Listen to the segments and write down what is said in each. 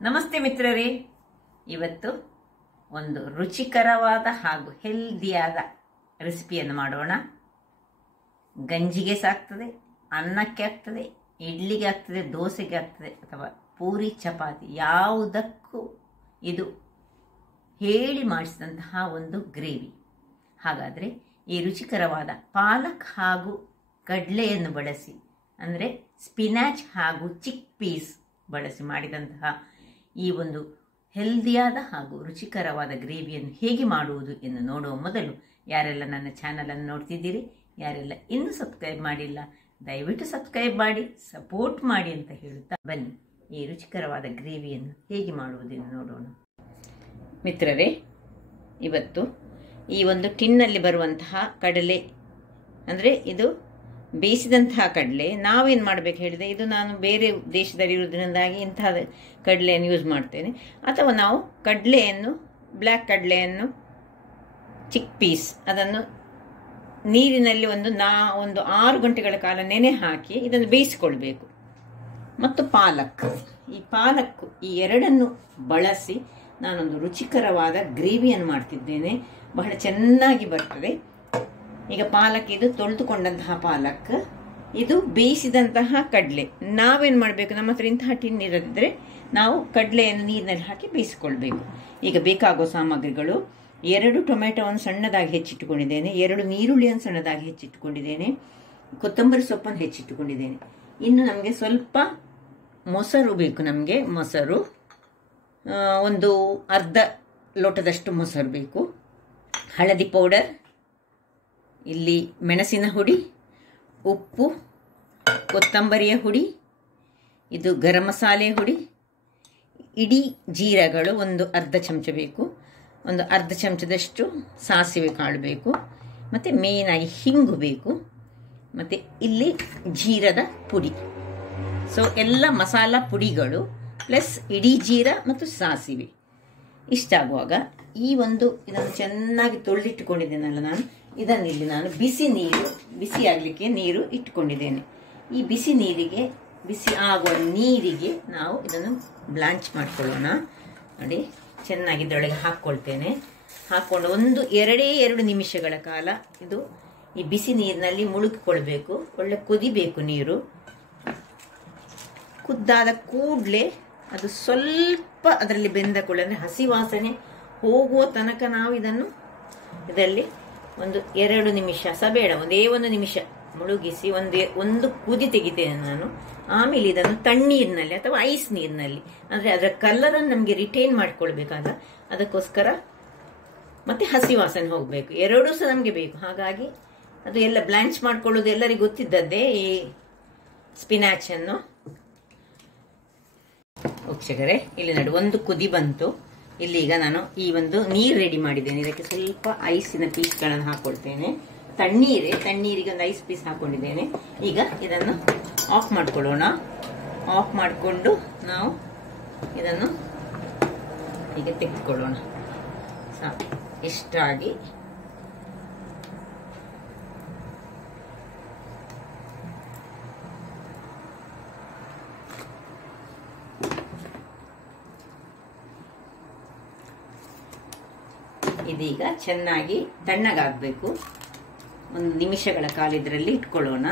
ನಮಸ್ತೆ ಮಿತ್ರರೇ, ಇವತ್ತು ಒಂದು ರುಚಿಕರವಾದ ಹಾಗೂ ಹೆಲ್ದಿಯಾದ ರೆಸಿಪಿಯನ್ನು ಮಾಡೋಣ. ಗಂಜಿಗೆ ಸಾಕ್ತದೆ, ಅನ್ನಕ್ಕೆ ಆಗ್ತದೆ, ಇಡ್ಲಿಗೆ ಆಗ್ತದೆ, ದೋಸೆಗೆ ಆಗ್ತದೆ, ಅಥವಾ ಪೂರಿ ಚಪಾತಿ ಯಾವುದಕ್ಕೂ ಇದು ಹೇಳಿ ಮಾಡಿಸಿದಂತಹ ಒಂದು ಗ್ರೇವಿ. ಹಾಗಾದರೆ ಈ ರುಚಿಕರವಾದ ಪಾಲಕ್ ಹಾಗೂ ಕಡಲೆಯನ್ನು ಬಳಸಿ, ಅಂದರೆ ಸ್ಪಿನಾಚ್ ಹಾಗೂ ಚಿಕ್ ಪೀಸ್ ಬಳಸಿ ಮಾಡಿದಂತಹ ಈ ಒಂದು ಹೆಲ್ದಿಯಾದ ಹಾಗೂ ರುಚಿಕರವಾದ ಗ್ರೇವಿಯನ್ನು ಹೇಗೆ ಮಾಡುವುದು ಎಂದು ನೋಡುವ ಮೊದಲು, ಯಾರೆಲ್ಲ ನನ್ನ ಚಾನಲನ್ನು ನೋಡ್ತಿದ್ದೀರಿ, ಯಾರೆಲ್ಲ ಇನ್ನೂ ಸಬ್ಸ್ಕ್ರೈಬ್ ಮಾಡಿಲ್ಲ, ದಯವಿಟ್ಟು ಸಬ್ಸ್ಕ್ರೈಬ್ ಮಾಡಿ ಸಪೋರ್ಟ್ ಮಾಡಿ ಅಂತ ಹೇಳುತ್ತಾ ಬನ್ನಿ ಈ ರುಚಿಕರವಾದ ಗ್ರೇವಿಯನ್ನು ಹೇಗೆ ಮಾಡುವುದೆಂದು ನೋಡೋಣ. ಮಿತ್ರರೇ, ಇವತ್ತು ಈ ಒಂದು ಟಿನ್ನಲ್ಲಿ ಬರುವಂತಹ ಕಡಲೆ, ಅಂದರೆ ಇದು ಬೇಯಿಸಿದಂತಹ ಕಡಲೆ, ನಾವೇನು ಮಾಡಬೇಕು ಹೇಳಿದೆ, ಇದು ನಾನು ಬೇರೆ ದೇಶದಲ್ಲಿ ಇರೋದ್ರಿಂದಾಗಿ ಇಂತಹ ಕಡಲೆಯನ್ನು ಯೂಸ್ ಮಾಡ್ತೇನೆ. ಅಥವಾ ನಾವು ಕಡಲೆಯನ್ನು, ಬ್ಲ್ಯಾಕ್ ಕಡಲೆಯನ್ನು, ಚಿಕ್ ಪೀಸ್ ಅದನ್ನು ನೀರಿನಲ್ಲಿ ಒಂದು 6 ಗಂಟೆಗಳ ಕಾಲ ನೆನೆ ಹಾಕಿ ಇದನ್ನು ಬೇಯಿಸಿಕೊಳ್ಬೇಕು. ಮತ್ತು ಪಾಲಕ್ ಈ ಎರಡನ್ನು ಬಳಸಿ ನಾನೊಂದು ರುಚಿಕರವಾದ ಗ್ರೇವಿಯನ್ನು ಮಾಡ್ತಿದ್ದೇನೆ. ಬಹಳ ಚೆನ್ನಾಗಿ ಬರ್ತದೆ. ಈಗ ಪಾಲಕ್, ಇದು ತೊಳೆದುಕೊಂಡಂತಹ ಪಾಲಕ್, ಇದು ಬೇಯಿಸಿದಂತಹ ಕಡಲೆ. ನಾವೇನು ಮಾಡಬೇಕು, ನಮ್ಮ ಹತ್ರ ಇಂತಹ ಟಿನ್ ಇರದಿದ್ದರೆ ನಾವು ಕಡಲೆಯನ್ನು ನೀರಿನಲ್ಲಿ ಹಾಕಿ ಬೇಯಿಸಿಕೊಳ್ಬೇಕು. ಈಗ ಬೇಕಾಗುವ ಸಾಮಗ್ರಿಗಳು: 2 ಟೊಮೆಟೊವನ್ನು ಸಣ್ಣದಾಗಿ ಹೆಚ್ಚಿಟ್ಟುಕೊಂಡಿದ್ದೇನೆ, 2 ನೀರುಳ್ಳಿಯನ್ನು ಸಣ್ಣದಾಗಿ ಹೆಚ್ಚಿಟ್ಟುಕೊಂಡಿದ್ದೇನೆ, ಕೊತ್ತಂಬರಿ ಸೊಪ್ಪನ್ನು ಹೆಚ್ಚಿಟ್ಟುಕೊಂಡಿದ್ದೇನೆ. ಇನ್ನು ನಮಗೆ ಸ್ವಲ್ಪ ಮೊಸರು ಬೇಕು. ನಮಗೆ ಮೊಸರು ಒಂದು ಅರ್ಧ ಲೋಟದಷ್ಟು ಮೊಸರು ಬೇಕು. ಹಳದಿ ಪೌಡರ್, ಇಲ್ಲಿ ಮೆಣಸಿನ ಹುಡಿ, ಉಪ್ಪು, ಕೊತ್ತಂಬರಿಯ ಹುಡಿ, ಇದು ಗರಂ ಮಸಾಲೆ ಹುಡಿ, ಇಡೀ ಜೀರಗಳು ಒಂದು ಅರ್ಧ ಚಮಚ ಬೇಕು, ಒಂದು ಅರ್ಧ ಚಮಚದಷ್ಟು ಸಾಸಿವೆ ಕಾಳು ಬೇಕು, ಮತ್ತು ಮೇಯ್ನಾಗಿ ಹಿಂಗು ಬೇಕು, ಮತ್ತು ಇಲ್ಲಿ ಜೀರದ ಪುಡಿ. ಸೊ ಎಲ್ಲ ಮಸಾಲ ಪುಡಿಗಳು ಪ್ಲಸ್ ಇಡೀ ಜೀರ ಮತ್ತು ಸಾಸಿವೆ ಇಷ್ಟಾಗುವಾಗ ಇದನ್ನು ಚೆನ್ನಾಗಿ ತೊಳೆದಿಟ್ಟುಕೊಂಡಿದ್ದೇನಲ್ಲ ನಾನು, ಇದನ್ನಿಲ್ಲಿ ನಾನು ಬಿಸಿ ಆಗಲಿಕ್ಕೆ ನೀರು ಇಟ್ಟುಕೊಂಡಿದ್ದೇನೆ. ಈ ಬಿಸಿ ಆಗುವ ನೀರಿಗೆ ನಾವು ಇದನ್ನು ಬ್ಲಾಂಚ್ ಮಾಡ್ಕೊಳ್ಳೋಣ. ನೋಡಿ, ಚೆನ್ನಾಗಿ ಇದರೊಳಗೆ ಹಾಕ್ಕೊಳ್ತೇನೆ. ಹಾಕ್ಕೊಂಡು 2 ನಿಮಿಷಗಳ ಕಾಲ ಇದು ಈ ಬಿಸಿ ನೀರಿನಲ್ಲಿ ಮುಳುಗಿಕೊಳ್ಬೇಕು. ಒಳ್ಳೆ ಕುದಿಬೇಕು ನೀರು. ಕುದ್ದಾದ ಕೂಡಲೇ ಅದು ಸ್ವಲ್ಪ ಅದರಲ್ಲಿ ಬೆಂದ ಕೂಡಲೇ, ಅಂದರೆ ಹಸಿ ವಾಸನೆ ಹೋಗುವ ತನಕ ನಾವು ಇದರಲ್ಲಿ 2 ನಿಮಿಷ ಸಹ ಬೇಡ, 1 ನಿಮಿಷ ಮುಳುಗಿಸಿ ಒಂದು ಕುದಿ ತೆಗಿತೇನೆ ನಾನು. ಆಮೇಲೆ ಇದನ್ನು ತಣ್ಣೀರಿನಲ್ಲಿ ಅಥವಾ ಐಸ್ ನೀರಿನಲ್ಲಿ, ಅಂದರೆ ಅದರ ಕಲರನ್ನು ನಮಗೆ ರಿಟೈನ್ ಮಾಡಿಕೊಳ್ಬೇಕಾಗ, ಅದಕ್ಕೋಸ್ಕರ ಮತ್ತೆ ಹಸಿ ವಾಸನೆ ಹೋಗಬೇಕು, 2 ಸಹ ನಮಗೆ ಬೇಕು. ಹಾಗಾಗಿ ಅದು ಎಲ್ಲ ಬ್ಲಾಂಚ್ ಮಾಡ್ಕೊಳ್ಳೋದು ಎಲ್ಲರಿಗೂ ಗೊತ್ತಿದ್ದದ್ದೇ ಈ ಸ್ಪಿನಾಚ್ ಅನ್ನು. ವೀಕ್ಷಕರೇ, ಇಲ್ಲಿ ನೋಡಿ, ಒಂದು ಕುದಿ ಬಂತು. ಇಲ್ಲಿ ಈಗ ನಾನು ಈ ಒಂದು ನೀರು ರೆಡಿ ಮಾಡಿದ್ದೇನೆ. ಇದಕ್ಕೆ ಸ್ವಲ್ಪ ಐಸಿನ ಪೀಸ್ಗಳನ್ನು ಹಾಕೊಳ್ತೇನೆ. ತಣ್ಣೀರಿಗೆ ಒಂದು ಐಸ್ ಪೀಸ್ ಹಾಕೊಂಡಿದ್ದೇನೆ. ಈಗ ಇದನ್ನು ಆಫ್ ಮಾಡ್ಕೊಳ್ಳೋಣ. ಆಫ್ ಮಾಡಿಕೊಂಡು ನಾವು ಇದನ್ನು ಹೀಗೆ ತೆಗೆದುಕೊಳ್ಳೋಣ. ಸಾಕು, ಇಷ್ಟಾಗಿ ಇದೀಗ ಚೆನ್ನಾಗಿ ತಣ್ಣಗಾಗಬೇಕು. 1 ನಿಮಿಷಗಳ ಕಾಲ ಇದರಲ್ಲಿ ಇಟ್ಕೊಳ್ಳೋಣ.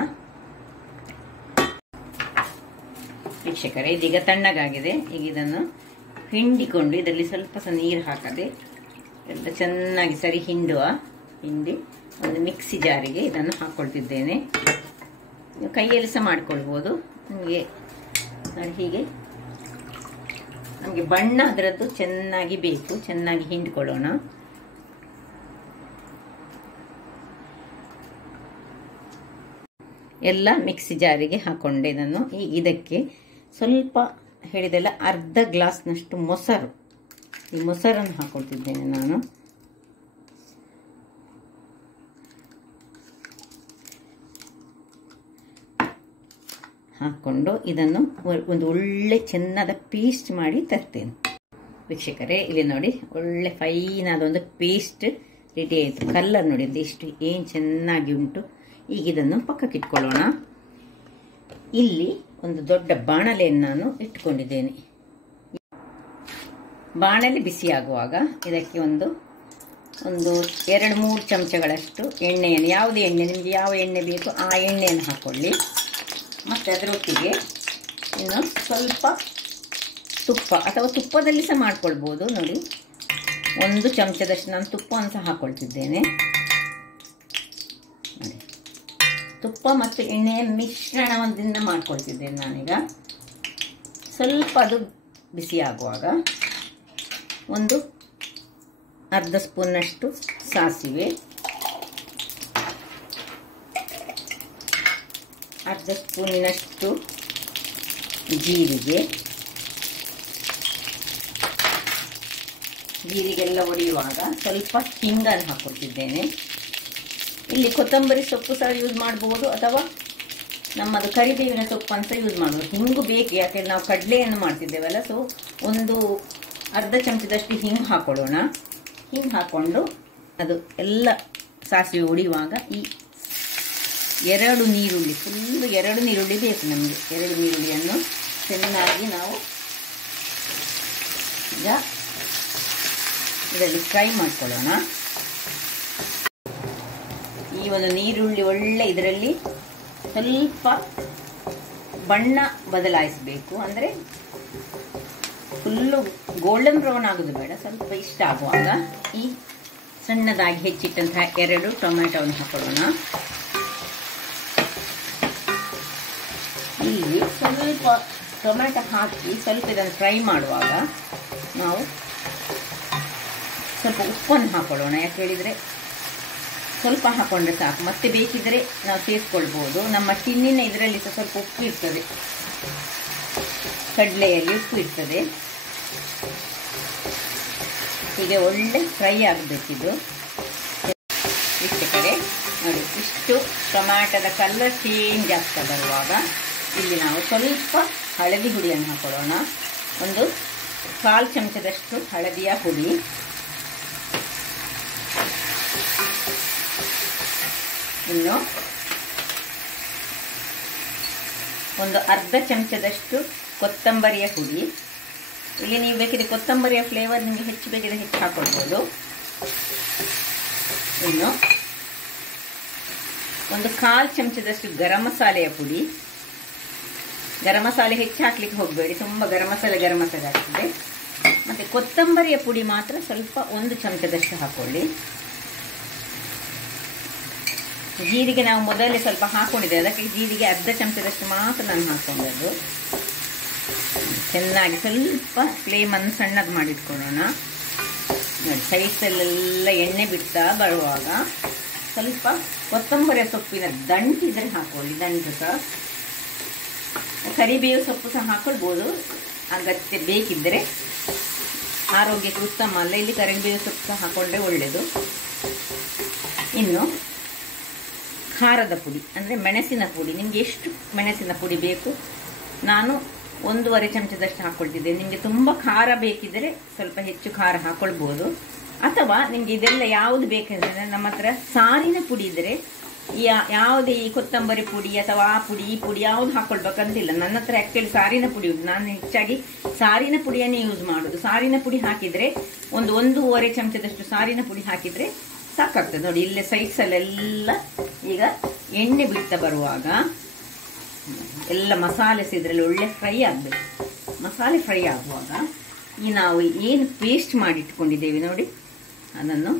ವೀಕ್ಷಕರೇ, ಇದೀಗ ತಣ್ಣಗಾಗಿದೆ. ಈಗ ಇದನ್ನು ಹಿಂಡಿಕೊಂಡು, ಇದರಲ್ಲಿ ಸ್ವಲ್ಪ ಸಹ ನೀರು ಹಾಕದೆ ಎಲ್ಲ ಚೆನ್ನಾಗಿ ಸರಿ ಹಿಂಡಿ ಒಂದು ಮಿಕ್ಸಿ ಜಾರಿಗೆ ಇದನ್ನು ಹಾಕ್ಕೊಳ್ತಿದ್ದೇನೆ. ಕೈಯಲ್ಲಿ ಸಹ ಮಾಡ್ಕೊಳ್ಬೋದು. ಹೀಗೆ ನಮಗೆ ಬಣ್ಣ ಅದರದ್ದು ಚೆನ್ನಾಗಿ ಬೇಕು. ಚೆನ್ನಾಗಿ ಹಿಂಡ್ಕೊಳ್ಳೋಣ. ಎಲ್ಲ ಮಿಕ್ಸಿ ಜಾರಿಗೆ ಹಾಕೊಂಡೆ ಇದನ್ನು. ಇದಕ್ಕೆ ಸ್ವಲ್ಪ ಹೇಳಿದೆಲ್ಲ ಅರ್ಧ ಗ್ಲಾಸ್ನಷ್ಟು ಮೊಸರು, ಈ ಮೊಸರನ್ನು ಹಾಕೊಳ್ತಿದ್ದೇನೆ ನಾನು. ಹಾಕೊಂಡು ಇದನ್ನು ಒಂದು ಒಳ್ಳೆ ಚೆನ್ನಾದ ಪೇಸ್ಟ್ ಮಾಡಿ ತರ್ತೇನೆ. ವೀಕ್ಷಕರೇ, ಇಲ್ಲಿ ನೋಡಿ, ಒಳ್ಳೆ ಫೈನ್ ಆದ ಒಂದು ಪೇಸ್ಟ್ ರೆಡಿ ಆಯಿತು. ಕಲರ್ ನೋಡಿ ಎಷ್ಟು ಏನು ಚೆನ್ನಾಗಿ ಉಂಟು. ಈಗ ಇದನ್ನು ಪಕ್ಕಕ್ಕೆ ಇಟ್ಕೊಳ್ಳೋಣ. ಇಲ್ಲಿ ಒಂದು ದೊಡ್ಡ ಬಾಣಲೆಯನ್ನು ನಾನು ಇಟ್ಕೊಂಡಿದ್ದೇನೆ. ಬಾಣಲೆ ಬಿಸಿ ಆಗುವಾಗ ಇದಕ್ಕೆ ಒಂದು 2-3 ಚಮಚಗಳಷ್ಟು ಎಣ್ಣೆಯನ್ನು, ಯಾವುದೇ ಎಣ್ಣೆ ನಿಮಗೆ ಯಾವ ಎಣ್ಣೆ ಬೇಕು ಆ ಎಣ್ಣೆಯನ್ನು ಹಾಕ್ಕೊಳ್ಳಿ. ಮತ್ತು ಅದರೊಟ್ಟಿಗೆ ಇನ್ನು ಸ್ವಲ್ಪ ತುಪ್ಪ ಅಥವಾ ತುಪ್ಪದಲ್ಲಿ ಸಹ ಮಾಡ್ಕೊಳ್ಬೋದು. ನೋಡಿ, 1 ಚಮಚದಷ್ಟು ನಾನು ತುಪ್ಪವನ್ನು ಸಹ ಹಾಕ್ಕೊಳ್ತಿದ್ದೇನೆ. ನೋಡಿ, ತುಪ್ಪ ಮತ್ತು ಎಣ್ಣೆಯ ಮಿಶ್ರಣದಿಂದ ಮಾಡ್ಕೊಳ್ತಿದ್ದೇನೆ ನಾನೀಗ. ಸ್ವಲ್ಪ ಅದು ಬಿಸಿ ಆಗುವಾಗ ಒಂದು ಅರ್ಧ ಸ್ಪೂನ್ನಷ್ಟು ಸಾಸಿವೆ, ಅರ್ಧ ಸ್ಪೂನಿನಷ್ಟು ಜೀರಿಗೆ ಎಲ್ಲ ಒಡೆಯುವಾಗ ಸ್ವಲ್ಪ ಹಿಂಗನ್ನು ಹಾಕ್ಕೊಳ್ತಿದ್ದೇನೆ. ಇಲ್ಲಿ ಕೊತ್ತಂಬರಿ ಸೊಪ್ಪು ಸಹ ಯೂಸ್ ಮಾಡ್ಬೋದು ಅಥವಾ ನಮ್ಮದು ಕರಿಬೇವಿನ ಸೊಪ್ಪನ್ನು ಸಹ ಯೂಸ್ ಮಾಡ್ಬೋದು. ಹಿಂಗು ಬೇಕು, ಯಾಕೆಂದ್ರೆ ನಾವು ಕಡಲೆಯನ್ನು ಮಾಡ್ತಿದ್ದೇವಲ್ಲ. ಸೊ ಒಂದು ಅರ್ಧ ಚಮಚದಷ್ಟು ಹಿಂಗು ಹಾಕೊಳ್ಳೋಣ. ಹಿಂಗೆ ಹಾಕ್ಕೊಂಡು ಅದು ಎಲ್ಲ ಸಾಸಿವೆ ಒಡೆಯುವಾಗ ಈ 2 ನೀರುಳ್ಳಿ, ಫುಲ್ಲು 2 ನೀರುಳ್ಳಿ ಬೇಕು ನಮಗೆ. 2 ನೀರುಳ್ಳಿಯನ್ನು ಚೆನ್ನಾಗಿ ನಾವು ಈಗ ಇದರಲ್ಲಿ ಫ್ರೈ ಮಾಡ್ಕೊಳ್ಳೋಣ. ಈ ಒಂದು ನೀರುಳ್ಳಿ ಒಳ್ಳೆ ಇದರಲ್ಲಿ ಸ್ವಲ್ಪ ಬಣ್ಣ ಬದಲಾಯಿಸಬೇಕು. ಅಂದರೆ ಫುಲ್ಲು ಗೋಲ್ಡನ್ ಬ್ರೌನ್ ಆಗೋದು ಬೇಡ, ಸ್ವಲ್ಪ ಇಷ್ಟ ಆಗುವಾಗ ಈ ಸಣ್ಣದಾಗಿ ಹೆಚ್ಚಿಟ್ಟಂತಹ 2 ಟೊಮೆಟೊವನ್ನು ಹಾಕೊಳ್ಳೋಣ. ಇಲ್ಲಿ ಸ್ವಲ್ಪ ಟೊಮೆಟೊ ಹಾಕಿ ಸ್ವಲ್ಪ ಇದನ್ನು ಫ್ರೈ ಮಾಡುವಾಗ ನಾವು ಸ್ವಲ್ಪ ಉಪ್ಪನ್ನು ಹಾಕೊಳ್ಳೋಣ. ಯಾಕೆ ಹೇಳಿದರೆ ಸ್ವಲ್ಪ ಹಾಕೊಂಡ್ರೆ ಸಾಕು, ಮತ್ತೆ ಬೇಕಿದ್ರೆ ನಾವು ಸೇರಿಸ್ಕೊಳ್ಬೋದು. ನಮ್ಮ ಟಿನ್ನಿನ ಇದರಲ್ಲಿ ಸಹ ಸ್ವಲ್ಪ ಉಪ್ಪು ಇರ್ತದೆ, ಕಡಲೆಯಲ್ಲಿ ಉಪ್ಪು ಇರ್ತದೆ. ಹೀಗೆ ಒಳ್ಳೆ ಫ್ರೈ ಆಗಬೇಕಿದು. ಇಷ್ಟು ಕಡೆ ನೋಡಿ, ಇಷ್ಟು ಟೊಮ್ಯಾಟೊದ ಕಲರ್ ಚೇಂಜ್ ಆಗ್ತಾ ಬರುವಾಗ ಇಲ್ಲಿ ನಾವು ಸ್ವಲ್ಪ ಹಳದಿ ಹುಡಿಯನ್ನು ಹಾಕೊಳ್ಳೋಣ. ಒಂದು 1/4 ಚಮಚದಷ್ಟು ಹಳದಿಯ ಹುಡಿ, ಇನ್ನು ಒಂದು ಅರ್ಧ ಚಮಚದಷ್ಟು ಕೊತ್ತಂಬರಿಯ ಹುಡಿ. ಇಲ್ಲಿ ನೀವು ಬೇಕಿದ್ರೆ ಕೊತ್ತಂಬರಿಯ ಫ್ಲೇವರ್ ನಿಮಗೆ ಹೆಚ್ಚು ಬೇಕಿದ್ರೆ ಹೆಚ್ಚು ಹಾಕೊಳ್ಬೋದು. ಇನ್ನು ಒಂದು 1/4 ಚಮಚದಷ್ಟು ಗರಂ ಮಸಾಲೆಯ ಪುಡಿ. ಗರಂ ಮಸಾಲೆ ಹೆಚ್ಚು ಹಾಕ್ಲಿಕ್ಕೆ ಹೋಗಬೇಡಿ, ತುಂಬ ಗರಂ ಮಸಾಲೆ ಆಗ್ತದೆ. ಮತ್ತು ಕೊತ್ತಂಬರಿಯ ಪುಡಿ ಮಾತ್ರ ಸ್ವಲ್ಪ 1 ಚಮಚದಷ್ಟು ಹಾಕೊಳ್ಳಿ. ಜೀರಿಗೆ ನಾವು ಮೊದಲೇ ಸ್ವಲ್ಪ ಹಾಕೊಂಡಿದ್ದೇವೆ, ಅದಕ್ಕೆ ಜೀರಿಗೆ ಅರ್ಧ ಚಮಚದಷ್ಟು ಮಾತ್ರ ನಾನು ಹಾಕೊಂಡದ್ದು. ಚೆನ್ನಾಗಿ ಸ್ವಲ್ಪ ಫ್ಲೇಮನ್ನು ಸಣ್ಣದು ಮಾಡಿಟ್ಕೊಳ್ಳೋಣ. ನೋಡಿ, ಸೈಡ್ಸಲ್ಲೆಲ್ಲ ಎಣ್ಣೆ ಬಿಡ್ತಾ ಬರುವಾಗ ಸ್ವಲ್ಪ ಕೊತ್ತಂಬರಿ ಸೊಪ್ಪಿನ ದಂಟಿದ್ರೆ ಹಾಕೊಳ್ಳಿ. ದಂಟು ಸಹ, ಕರಿಬೇವು ಸೊಪ್ಪು ಸಹ ಹಾಕೊಳ್ಬೋದು ಅಗತ್ಯ ಬೇಕಿದ್ದರೆ. ಆರೋಗ್ಯಕ್ಕೆ ಉತ್ತಮ ಅಲ್ಲ, ಇಲ್ಲಿ ಕರಿಬೇವು ಸೊಪ್ಪು ಸಹ ಹಾಕೊಂಡ್ರೆ ಒಳ್ಳೆಯದು. ಇನ್ನು ಖಾರದ ಪುಡಿ ಅಂದರೆ ಮೆಣಸಿನ ಪುಡಿ, ನಿಮಗೆ ಎಷ್ಟು ಮೆಣಸಿನ ಪುಡಿ ಬೇಕು. ನಾನು 1.5 ಚಮಚದಷ್ಟು ಹಾಕೊಳ್ತಿದ್ದೇನೆ. ನಿಮಗೆ ತುಂಬ ಖಾರ ಬೇಕಿದ್ದರೆ ಸ್ವಲ್ಪ ಹೆಚ್ಚು ಖಾರ ಹಾಕೊಳ್ಬೋದು. ಅಥವಾ ನಿಮಗೆ ಇದೆಲ್ಲ ಯಾವುದು ಬೇಕಂದ್ರೆ ನಮ್ಮ ಹತ್ರ ಸಾರಿನ ಪುಡಿ ಇದ್ದರೆ ಯಾವುದೇ ಈ ಕೊತ್ತಂಬರಿ ಪುಡಿ ಅಥವಾ ಆ ಪುಡಿ ಈ ಪುಡಿ ಯಾವುದು ಹಾಕೊಳ್ಬೇಕಂತಿಲ್ಲ. ನನ್ನ ಹತ್ರ ಆ್ಯಕ್ಚುಲಿ ಸಾರಿನ ಪುಡಿ ಉಂಟು, ನಾನು ಹೆಚ್ಚಾಗಿ ಸಾರಿನ ಪುಡಿಯನ್ನೇ ಯೂಸ್ ಮಾಡೋದು. ಸಾರಿನ ಪುಡಿ ಹಾಕಿದರೆ 1.5 ಚಮಚದಷ್ಟು ಸಾರಿನ ಪುಡಿ ಹಾಕಿದರೆ ಸಾಕಾಗ್ತದೆ. ನೋಡಿ, ಇಲ್ಲೇ ಸೈಡ್ಸಲ್ಲೆಲ್ಲ ಈಗ ಎಣ್ಣೆ ಬಿಡ್ತಾ ಬರುವಾಗ ಎಲ್ಲ ಮಸಾಲೆ ಇದರಲ್ಲಿ ಒಳ್ಳೆ ಫ್ರೈ ಆಗಬೇಕು. ಮಸಾಲೆ ಫ್ರೈ ಆಗುವಾಗ ಈ ನಾವು ಏನು ಪೇಸ್ಟ್ ಮಾಡಿಟ್ಕೊಂಡಿದ್ದೇವೆ ನೋಡಿ, ಅದನ್ನು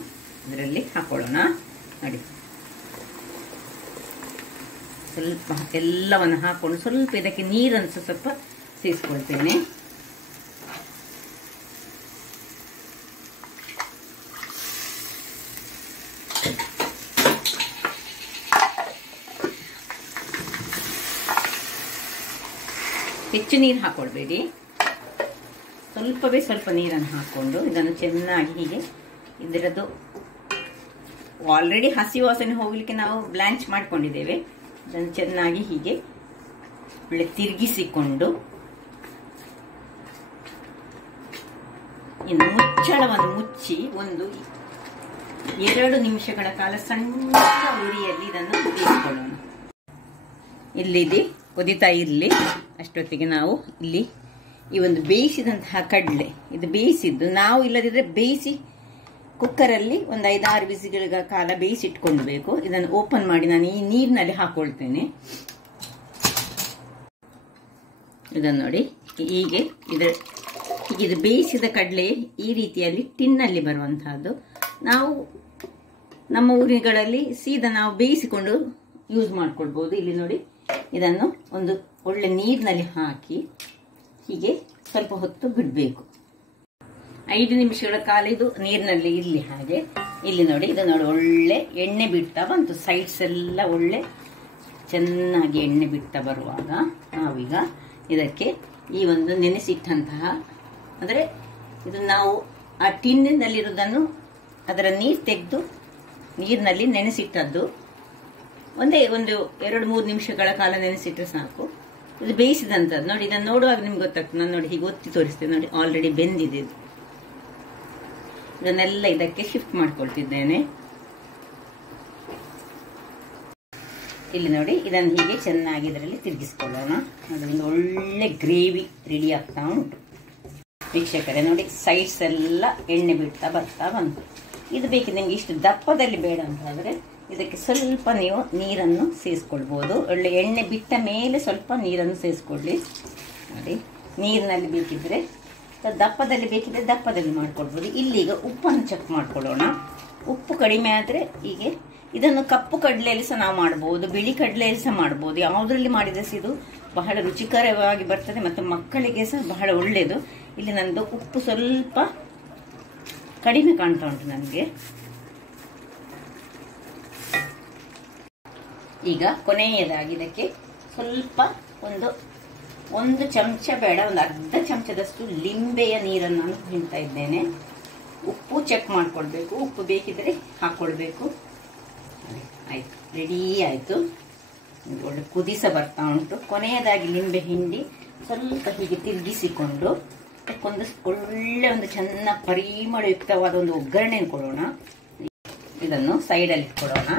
ಇದರಲ್ಲಿ ಹಾಕೊಳ್ಳೋಣ. ನೋಡಿ, ಸ್ವಲ್ಪ ಎಲ್ಲವನ್ನು ಹಾಕೊಂಡು ಸ್ವಲ್ಪ ಇದಕ್ಕೆ ನೀರನ್ನು ಸ್ವಲ್ಪ ಸೇರಿಸ್ಕೊಳ್ತೇನೆ. ಹೆಚ್ಚು ನೀರು ಹಾಕೊಳ್ಬೇಡಿ, ಸ್ವಲ್ಪ ನೀರನ್ನು ಹಾಕ್ಕೊಂಡು ಇದನ್ನು ಚೆನ್ನಾಗಿ ಹೀಗೆ ಇದರದ್ದು ಆಲ್ರೆಡಿ ಹಸಿ ವಾಸನೆ ಹೋಗಲಿಕ್ಕೆ ನಾವು ಬ್ಲಾಂಚ್ ಮಾಡ್ಕೊಂಡಿದ್ದೇವೆ. ಇದನ್ನು ಚೆನ್ನಾಗಿ ಹೀಗೆ ಒಳ್ಳೆ ತಿರುಗಿಸಿಕೊಂಡು ಇನ್ನು ಮುಚ್ಚಳವನ್ನು ಮುಚ್ಚಿ 1-2 ನಿಮಿಷಗಳ ಕಾಲ ಸಣ್ಣ ಉರಿಯಲ್ಲಿ ಇದನ್ನು ಕುದಿಸಿಕೊಳ್ಳೋಣ. ಇಲ್ಲಿ ಕುದಿತಾ ಇರಲಿ. ಅಷ್ಟೊತ್ತಿಗೆ ನಾವು ಇಲ್ಲಿ ಈ ಒಂದು ಬೇಯಿಸಿದಂತಹ ಕಡಲೆ, ಇದು ಬೇಯಿಸಿದ್ದು ನಾವು ಇಲ್ಲದಿದ್ರೆ ಬೇಯಿಸಿ ಕುಕ್ಕರಲ್ಲಿ ಒಂದು 5-6 ವಿಸಿಲ್ಗಳ ಕಾಲ ಬೇಯಿಸಿಟ್ಕೊಳ್ಬೇಕು. ಇದನ್ನು ಓಪನ್ ಮಾಡಿ ನಾನು ಈ ನೀರಿನಲ್ಲಿ ಹಾಕೊಳ್ತೇನೆ. ಇದನ್ನು ನೋಡಿ, ಹೀಗೆ ಇದು ಬೇಯಿಸಿದ ಕಡಲೆ ಈ ರೀತಿಯಲ್ಲಿ ಟಿನ್ನಲ್ಲಿ ಬರುವಂತಹದ್ದು. ನಾವು ನಮ್ಮ ಊರುಗಳಲ್ಲಿ ಸೀದಾ ನಾವು ಬೇಯಿಸಿಕೊಂಡು ಯೂಸ್ ಮಾಡ್ಕೊಳ್ಬಹುದು. ಇಲ್ಲಿ ನೋಡಿ, ಇದನ್ನು ಒಂದು ಒಳ್ಳೆ ನೀರಿನಲ್ಲಿ ಹಾಕಿ ಹೀಗೆ ಸ್ವಲ್ಪ ಹೊತ್ತು ಬಿಡಬೇಕು. 5 ನಿಮಿಷಗಳ ಕಾಲ ಇದು ನೀರಿನಲ್ಲಿ ಇರಲಿ. ಹಾಗೆ ಇಲ್ಲಿ ನೋಡಿ, ಇದು ನೋಡಿ ಒಳ್ಳೆ ಎಣ್ಣೆ ಬಿಡ್ತಾ ಬಂತು. ಸೈಡ್ಸ್ ಎಲ್ಲ ಒಳ್ಳೆ ಚೆನ್ನಾಗಿ ಎಣ್ಣೆ ಬಿಡ್ತಾ ಬರುವಾಗ ನಾವೀಗ ಇದಕ್ಕೆ ಈ ಒಂದು ನೆನೆಸಿಟ್ಟಂತಹ, ಅಂದರೆ ಇದು ನಾವು ಆ ಟಿನ್ನಿನಲ್ಲಿರುವುದನ್ನು ಅದರ ನೀರು ತೆಗೆದು ನೀರಿನಲ್ಲಿ ನೆನೆಸಿಟ್ಟದ್ದು ಒಂದು 2-3 ನಿಮಿಷಗಳ ಕಾಲ ನೆನೆಸಿಟ್ಟರೆ ಸಾಕು. ಇದು ಬೇಯಿಸಿದಂಥದ್ದು ನೋಡಿ. ಇದನ್ನು ನೋಡುವಾಗ ನಿಮ್ಗೆ ಗೊತ್ತಾಗ್ತದೆ. ನಾನು ನೋಡಿ ಹೀಗೆ ಒತ್ತಿ ತೋರಿಸ್ತೇನೆ ನೋಡಿ, ಆಲ್ರೆಡಿ ಬೆಂದಿದೆ. ಇದನ್ನೆಲ್ಲ ಇದಕ್ಕೆ ಶಿಫ್ಟ್ ಮಾಡ್ಕೊಳ್ತಿದ್ದೇನೆ. ಇಲ್ಲಿ ನೋಡಿ, ಇದನ್ನು ಹೀಗೆ ಚೆನ್ನಾಗಿ ಇದರಲ್ಲಿ ತಿರುಗಿಸ್ಕೊಳ್ಳೋಣ. ಅದರಿಂದ ಒಳ್ಳೆ ಗ್ರೇವಿ ರೆಡಿ ಆಗ್ತಾ ಉಂಟು. ವೀಕ್ಷಕರೇ ನೋಡಿ, ಸೈಡ್ಸ್ ಎಲ್ಲ ಎಣ್ಣೆ ಬಿಡ್ತಾ ಬರ್ತಾ ಬಂತು. ಇದು ಬೇಕಿದೆ ನಿಮಗೆ ಇಷ್ಟು ದಪ್ಪದಲ್ಲಿ ಬೇಡ ಅಂತಂದ್ರೆ ಇದಕ್ಕೆ ಸ್ವಲ್ಪ ನೀವು ನೀರನ್ನು ಸೇರಿಸ್ಕೊಳ್ಬೋದು. ಒಳ್ಳೆ ಎಣ್ಣೆ ಬಿಟ್ಟ ಮೇಲೆ ಸ್ವಲ್ಪ ನೀರನ್ನು ಸೇರಿಸ್ಕೊಳ್ಳಿ. ನೋಡಿ, ನೀರಿನಲ್ಲಿ ಬೇಕಿದ್ರೆ ದಪ್ಪದಲ್ಲಿ ಬೇಕಿದ್ರೆ ದಪ್ಪದಲ್ಲಿ ಮಾಡ್ಕೊಳ್ಬೋದು. ಇಲ್ಲೀಗ ಉಪ್ಪನ್ನು ಚೆಕ್ ಮಾಡ್ಕೊಳ್ಳೋಣ. ಉಪ್ಪು ಕಡಿಮೆ ಆದರೆ ಹೀಗೆ ಇದನ್ನು ಕಪ್ಪು ಕಡಲೆಯಲ್ಲಿ ಸಹ ನಾವು ಮಾಡ್ಬೋದು, ಬಿಳಿ ಕಡಲೆಯಲ್ಲಿ ಸಹ ಮಾಡ್ಬೋದು. ಯಾವುದರಲ್ಲಿ ಮಾಡಿದ್ರೆ ಸಹ ಇದು ಬಹಳ ರುಚಿಕರವಾಗಿ ಬರ್ತದೆ ಮತ್ತು ಮಕ್ಕಳಿಗೆ ಸಹ ಬಹಳ ಒಳ್ಳೆಯದು. ಇಲ್ಲಿ ನಂದು ಉಪ್ಪು ಸ್ವಲ್ಪ ಕಡಿಮೆ ಕಾಣ್ತಾ ಉಂಟು ನನಗೆ. ಈಗ ಕೊನೆಯದಾಗಿ ಇದಕ್ಕೆ ಸ್ವಲ್ಪ ಒಂದು ಚಮಚ ಬೇಡ, ಒಂದು ಅರ್ಧ ಚಮಚದಷ್ಟು ಲಿಂಬೆಯ ನೀರನ್ನು ನಾನು ಹಿಂಡ್ತಾ ಇದ್ದೇನೆ. ಉಪ್ಪು ಚೆಕ್ ಮಾಡ್ಕೊಳ್ಬೇಕು, ಉಪ್ಪು ಬೇಕಿದ್ರೆ ಹಾಕೊಳ್ಬೇಕು. ಆಯ್ತು, ರೆಡಿ ಆಯ್ತು. ಒಳ್ಳೆ ಕುದಿಸ ಬರ್ತಾ ಉಂಟು. ಕೊನೆಯದಾಗಿ ಲಿಂಬೆ ಹಿಂಡಿ ಸ್ವಲ್ಪ ಹೀಗೆ ತಿರುಗಿಸಿಕೊಂಡು ಒಳ್ಳೆ ಒಂದು ಚೆನ್ನ ಪರಿಮಳಯುಕ್ತವಾದ ಒಂದು ಒಗ್ಗರಣೆ ಕೊಡೋಣ. ಇದನ್ನು ಸೈಡಲ್ಲಿ ಇಟ್ಕೊಡೋಣ.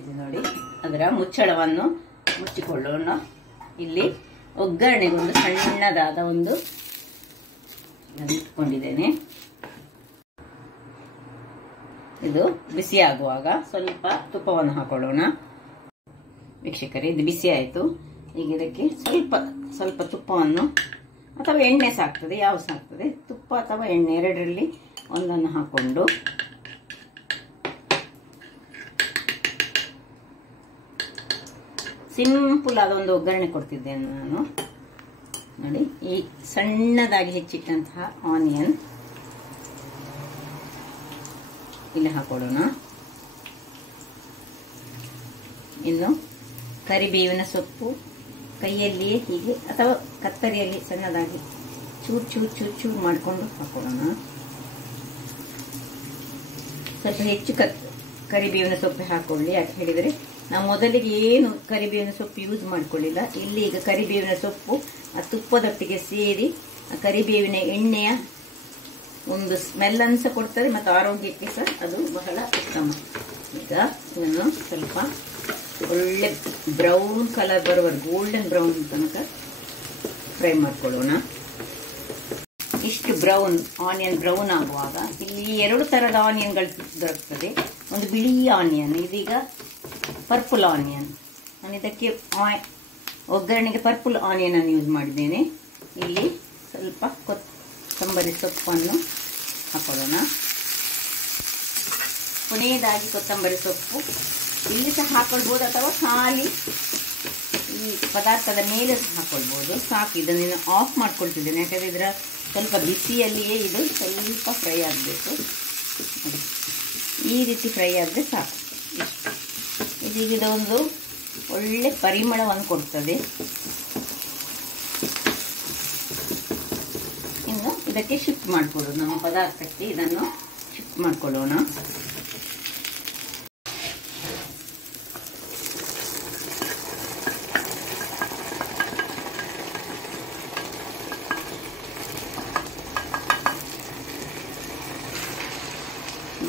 ಇದು ನೋಡಿ, ಅದರ ಮುಚ್ಚಳವನ್ನು ಮುಚ್ಚಿಕೊಳ್ಳೋಣ. ಇಲ್ಲಿ ಒಗ್ಗರಣೆಗೆ ಒಂದು ಸಣ್ಣದಾದ ಒಂದು ಇಟ್ಕೊಂಡಿದ್ದೇನೆ. ಇದು ಬಿಸಿ ಆಗುವಾಗ ಸ್ವಲ್ಪ ತುಪ್ಪವನ್ನು ಹಾಕೊಳ್ಳೋಣ. ವೀಕ್ಷಕರೇ, ಇದು ಬಿಸಿ ಆಯಿತು. ಈಗ ಇದಕ್ಕೆ ಸ್ವಲ್ಪ ತುಪ್ಪವನ್ನು ಅಥವಾ ಎಣ್ಣೆ ಸಾಕ್ತದೆ, ಯಾವ ಸಾಕ್ತದೆ, ತುಪ್ಪ ಅಥವಾ ಎಣ್ಣೆ ಎರಡರಲ್ಲಿ ಒಂದನ್ನು ಹಾಕೊಂಡು ಸಿಂಪಲ್ ಆದ ಒಂದು ಒಗ್ಗರಣೆ ಕೊಡ್ತಿದ್ದೇನೆ ನಾನು. ನೋಡಿ, ಈ ಸಣ್ಣದಾಗಿ ಹೆಚ್ಚಿಟ್ಟಂತಹ ಆನಿಯನ್ ಇಲ್ಲಿ ಹಾಕೊಳ್ಳೋಣ. ಇನ್ನು ಕರಿಬೇವಿನ ಸೊಪ್ಪು ಕೈಯಲ್ಲಿಯೇ ಹೀಗೆ ಅಥವಾ ಕತ್ತರಿಯಲ್ಲಿ ಸಣ್ಣದಾಗಿ ಚೂರು ಮಾಡಿಕೊಂಡು ಹಾಕೊಳ್ಳೋಣ. ಸ್ವಲ್ಪ ಹೆಚ್ಚು ಕರಿಬೇವಿನ ಸೊಪ್ಪು ಹಾಕೊಳ್ಳಿ. ಯಾಕೆ ಹೇಳಿದರೆ ನಾವು ಮೊದಲಿಗೆ ಏನು ಕರಿಬೇವಿನ ಸೊಪ್ಪು ಯೂಸ್ ಮಾಡ್ಕೊಳ್ಳಿಲ್ಲ. ಇಲ್ಲಿ ಈಗ ಕರಿಬೇವಿನ ಸೊಪ್ಪು ಆ ತುಪ್ಪದೊಟ್ಟಿಗೆ ಸೇರಿ ಆ ಕರಿಬೇವಿನ ಎಣ್ಣೆಯ ಒಂದು ಸ್ಮೆಲ್ ಅನ್ನು ಸಹ ಕೊಡ್ತದೆ ಮತ್ತು ಆರೋಗ್ಯಕ್ಕೆ ಸಹ ಅದು ಬಹಳ ಉತ್ತಮ. ಈಗ ಇದನ್ನು ಸ್ವಲ್ಪ ಒಳ್ಳೆ ಬ್ರೌನ್ ಕಲರ್ ಬರುವ ಗೋಲ್ಡನ್ ಬ್ರೌನ್ ತನಕ ಫ್ರೈ ಮಾಡ್ಕೊಳ್ಳೋಣ. ಇಷ್ಟು ಆನಿಯನ್ ಬ್ರೌನ್ ಆಗುವಾಗ ಇಲ್ಲಿ 2 ತರದ ಆನಿಯನ್ಗಳು ದೊರಕ್ತದೆ. ಒಂದು ಬಿಳಿ ಆನಿಯನ್, ಇದೀಗ ಪರ್ಪಲ್ ಆನಿಯನ್. ನಾನು ಇದಕ್ಕೆ ಒಗ್ಗರಣೆಗೆ ಪರ್ಪಲ್ ಆನಿಯನ್ ಅನ್ನು ಯೂಸ್ ಮಾಡಿದ್ದೇನೆ. ಇಲ್ಲಿ ಸ್ವಲ್ಪ ಕೊತ್ತಂಬರಿ ಸೊಪ್ಪನ್ನು ಹಾಕೊಳ್ಳೋಣ. ಕೊನೆಯದಾಗಿ ಕೊತ್ತಂಬರಿ ಸೊಪ್ಪು ಇಲ್ಲಿ ಸಹ ಹಾಕೊಳ್ಬೋದು ಅಥವಾ ಖಾಲಿ ಈ ಪದಾರ್ಥದ ಮೇಲೆ ಹಾಕೊಳ್ಬೋದು. ಸಾಕು, ಇದನ್ನು ಆಫ್ ಮಾಡ್ಕೊಳ್ತಿದ್ದೇನೆ. ಯಾಕಂದರೆ ಇದರ ಸ್ವಲ್ಪ ಬಿಸಿಯಲ್ಲಿಯೇ ಇದು ಸ್ವಲ್ಪ ಫ್ರೈ ಆಗಬೇಕು. ಈ ರೀತಿ ಫ್ರೈ ಆದರೆ ಸಾಕು. ಇದೊಂದು ಒಳ್ಳೆ ಪರಿಮಳವನ್ನು ಕೊಡ್ತದೆ. ಇನ್ನು ಇದಕ್ಕೆ ಶಿಫ್ಟ್ ಮಾಡಿಕೊಳ್ಳೋದು, ನಮ್ಮ ಪದಾರ್ಥಕ್ಕೆ ಇದನ್ನು ಶಿಫ್ಟ್ ಮಾಡಿಕೊಳ್ಳೋಣ.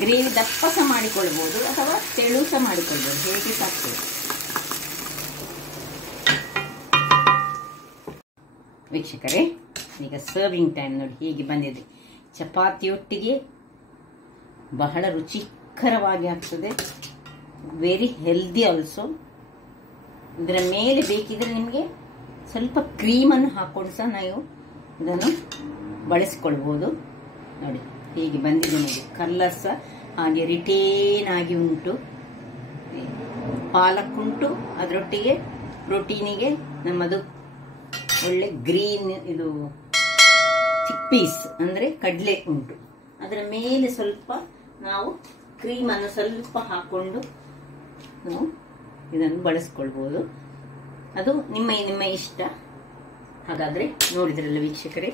ಗ್ರೇವಿ ದಪ್ಪ ಸಹ ಮಾಡಿಕೊಳ್ಬಹುದು ಅಥವಾ ತೆಳು ಸಹ ಮಾಡಿಕೊಳ್ಬಹುದು, ಹೇಗೆ ಸಾಕ್ತದೆ. ವೀಕ್ಷಕರೇ, ಈಗ ಸರ್ವಿಂಗ್ ಟೈಮ್ ನೋಡಿ ಹೀಗೆ ಬಂದಿದೆ. ಚಪಾತಿಯೊಟ್ಟಿಗೆ ಬಹಳ ರುಚಿಕರವಾಗಿ ಆಗ್ತದೆ, ವೆರಿ ಹೆಲ್ದಿ ಆಲ್ಸೋ. ಇದರ ಮೇಲೆ ಬೇಕಿದ್ರೆ ನಿಮಗೆ ಸ್ವಲ್ಪ ಕ್ರೀಮನ್ನು ಹಾಕೊಂಡು ಸಹ ನಾವು ಇದನ್ನು ಬಳಸಿಕೊಳ್ಬೋದು. ನೋಡಿ ಹೀಗೆ ಬಂದಿದೆ ನೋಡಿ, ಕಲರ್ ಸಹ ಹಾಗೆ ರಿಟೇನ್ ಆಗಿ ಉಂಟು. ಪಾಲಕ್ ಉಂಟು, ಅದರೊಟ್ಟಿಗೆ ಪ್ರೋಟೀನಿಗೆ ನಮ್ಮದು ಒಳ್ಳೆ ಗ್ರೀನ್ ಇದು ಚಿಕ್ಪೀಸ್ ಅಂದರೆ ಕಡಲೆ ಉಂಟು. ಅದರ ಮೇಲೆ ಸ್ವಲ್ಪ ನಾವು ಕ್ರೀಮನ್ನು ಸ್ವಲ್ಪ ಹಾಕೊಂಡು ನಾವು ಇದನ್ನು ಬಳಸ್ಕೊಳ್ಬೋದು. ಅದು ನಿಮ್ಮ ಇಷ್ಟ. ಹಾಗಾದರೆ ನೋಡಿದ್ರಲ್ಲ ವೀಕ್ಷಕರೇ,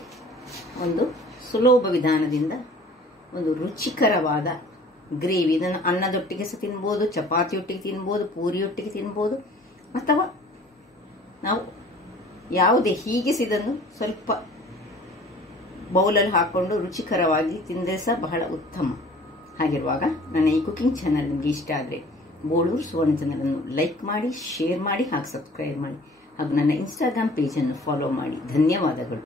ಒಂದು ಸುಲಭ ವಿಧಾನದಿಂದ ಒಂದು ರುಚಿಕರವಾದ ಗ್ರೇವಿ. ಇದನ್ನು ಅನ್ನದೊಟ್ಟಿಗೆ ಸಹ ತಿನ್ಬೋದು, ಚಪಾತಿಯೊಟ್ಟಿಗೆ ತಿನ್ಬೋದು, ಪೂರಿಯೊಟ್ಟಿಗೆ ತಿನ್ಬೋದು, ಅಥವಾ ನಾವು ಯಾವುದೇ ಹೀಗೆ ಇದನ್ನು ಸ್ವಲ್ಪ ಬೌಲಲ್ಲಿ ಹಾಕೊಂಡು ರುಚಿಕರವಾಗಿ ತಿಂದರೆ ಸಹ ಬಹಳ ಉತ್ತಮ. ಹಾಗಿರುವಾಗ ನನ್ನ ಈ ಕುಕಿಂಗ್ ಚಾನಲ್ ನಿಮಗೆ ಇಷ್ಟ ಆದರೆ ಬೋಳೂರು ಸುವರ್ಣ ಚಾನಲನ್ನು ಲೈಕ್ ಮಾಡಿ, ಶೇರ್ ಮಾಡಿ, ಹಾಗೂ ಸಬ್ಸ್ಕ್ರೈಬ್ ಮಾಡಿ, ಹಾಗೂ ನನ್ನ ಇನ್ಸ್ಟಾಗ್ರಾಮ್ ಪೇಜನ್ನು ಫಾಲೋ ಮಾಡಿ. ಧನ್ಯವಾದಗಳು.